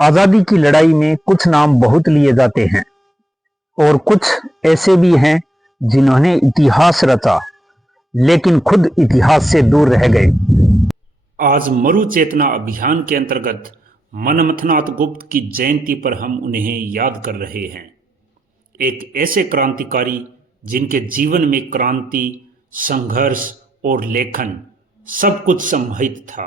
आजादी की लड़ाई में कुछ नाम बहुत लिए जाते हैं और कुछ ऐसे भी हैं जिन्होंने इतिहास रचा लेकिन खुद इतिहास से दूर रह गए। आज मरु चेतना अभियान के अंतर्गत मनमथनाथ गुप्त की जयंती पर हम उन्हें याद कर रहे हैं। एक ऐसे क्रांतिकारी जिनके जीवन में क्रांति, संघर्ष और लेखन सब कुछ समाहित था।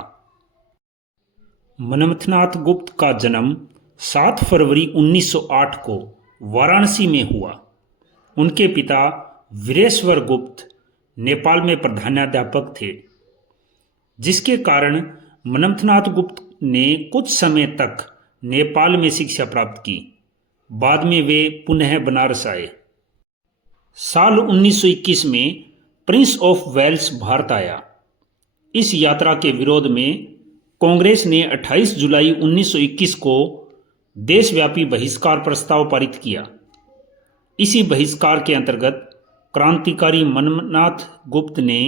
मनमथनाथ गुप्त का जन्म 7 फरवरी 1908 को वाराणसी में हुआ। उनके पिता वीरेश्वर गुप्त नेपाल में प्रधानाध्यापक थे, जिसके कारण मनमथनाथ गुप्त ने कुछ समय तक नेपाल में शिक्षा प्राप्त की। बाद में वे पुनः बनारस आए। साल 1921 में प्रिंस ऑफ वेल्स भारत आया। इस यात्रा के विरोध में कांग्रेस ने 28 जुलाई 1921 को देशव्यापी बहिष्कार प्रस्ताव पारित किया। इसी बहिष्कार के अंतर्गत क्रांतिकारी मनमथनाथ गुप्त ने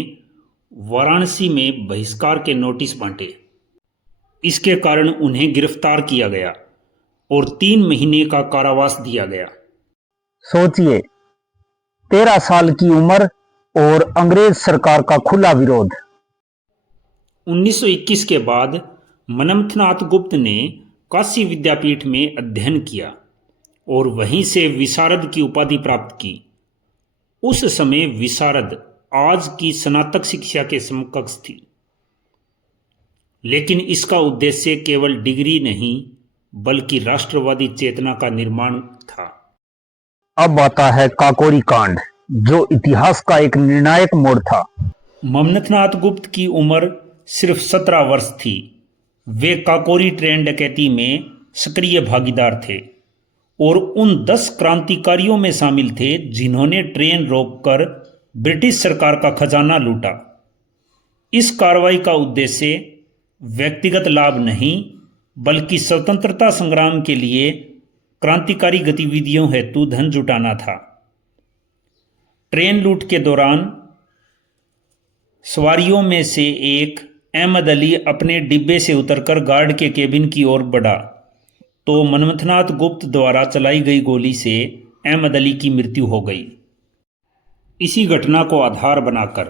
वाराणसी में बहिष्कार के नोटिस बांटे। इसके कारण उन्हें गिरफ्तार किया गया और 3 महीने का कारावास दिया गया। सोचिए, 13 साल की उम्र और अंग्रेज सरकार का खुला विरोध। 1921 के बाद मनमथनाथ गुप्त ने काशी विद्यापीठ में अध्ययन किया और वहीं से विशारद की उपाधि प्राप्त की। उस समय विशारद आज की स्नातक शिक्षा के समकक्ष थी, लेकिन इसका उद्देश्य केवल डिग्री नहीं बल्कि राष्ट्रवादी चेतना का निर्माण था। अब आता है काकोरी कांड, जो इतिहास का एक निर्णायक मोड़ था। मनमथनाथ गुप्त की उम्र सिर्फ 17 वर्ष थी। वे काकोरी ट्रेन डकैती में सक्रिय भागीदार थे और उन 10 क्रांतिकारियों में शामिल थे जिन्होंने ट्रेन रोककर ब्रिटिश सरकार का खजाना लूटा। इस कार्रवाई का उद्देश्य व्यक्तिगत लाभ नहीं बल्कि स्वतंत्रता संग्राम के लिए क्रांतिकारी गतिविधियों हेतु धन जुटाना था। ट्रेन लूट के दौरान सवारियों में से एक अहमद अली अपने डिब्बे से उतरकर गार्ड के केबिन की ओर बढ़ा तो मनमथनाथ गुप्त द्वारा चलाई गई गोली से अहमद अली की मृत्यु हो गई। इसी घटना को आधार बनाकर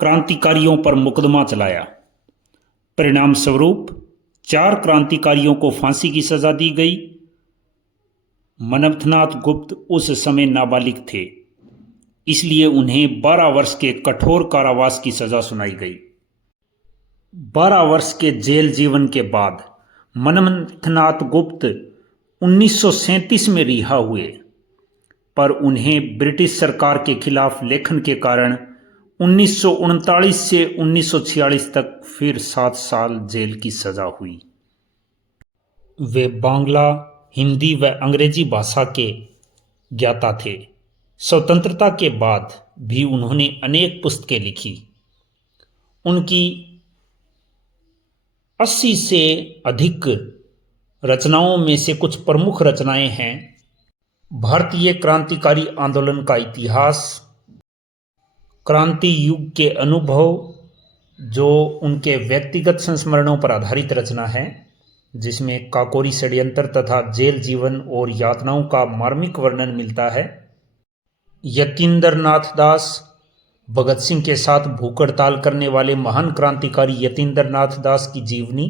क्रांतिकारियों पर मुकदमा चलाया। परिणाम स्वरूप 4 क्रांतिकारियों को फांसी की सजा दी गई। मनमथनाथ गुप्त उस समय नाबालिग थे, इसलिए उन्हें 12 वर्ष के कठोर कारावास की सजा सुनाई गई। 12 वर्ष के जेल जीवन के बाद मनमथनाथ गुप्त 1937 में रिहा हुए, पर उन्हें ब्रिटिश सरकार के खिलाफ लेखन के कारण 1939 से 1946 तक फिर 7 साल जेल की सजा हुई। वे बांग्ला, हिंदी व अंग्रेजी भाषा के ज्ञाता थे। स्वतंत्रता के बाद भी उन्होंने अनेक पुस्तकें लिखी। उनकी 80 से अधिक रचनाओं में से कुछ प्रमुख रचनाएं हैं: भारतीय क्रांतिकारी आंदोलन का इतिहास, क्रांति युग के अनुभव, जो उनके व्यक्तिगत संस्मरणों पर आधारित रचना है, जिसमें काकोरी षड्यंत्र तथा जेल जीवन और यातनाओं का मार्मिक वर्णन मिलता है। यतीन्द्रनाथ दास, भगत सिंह के साथ भूख हड़ताल करने वाले महान क्रांतिकारी यतीन्द्रनाथ दास की जीवनी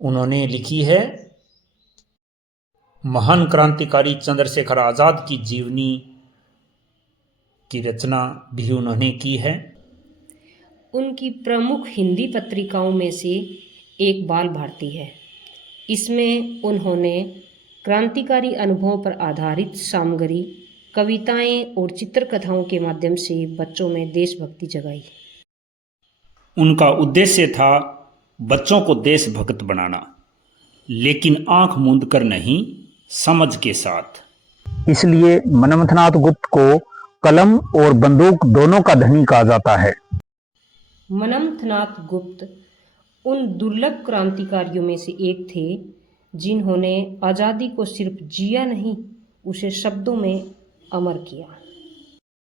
उन्होंने लिखी है। महान क्रांतिकारी चंद्रशेखर आजाद की जीवनी की रचना भी उन्होंने की है। उनकी प्रमुख हिंदी पत्रिकाओं में से एक बाल भारती है। इसमें उन्होंने क्रांतिकारी अनुभवों पर आधारित सामग्री, कविताएं और चित्रकथाओं के माध्यम से बच्चों में देशभक्ति जगाई। उनका उद्देश्य था बच्चों को देशभक्त बनाना, लेकिन आंख मूंद कर नहीं, समझ के साथ। इसलिए मनमथनाथ गुप्त को कलम और बंदूक दोनों का धनी कहा जाता है। मनमथनाथ गुप्त उन दुर्लभ क्रांतिकारियों में से एक थे जिन्होंने आज़ादी को सिर्फ जिया नहीं, उसे शब्दों में अमर किया।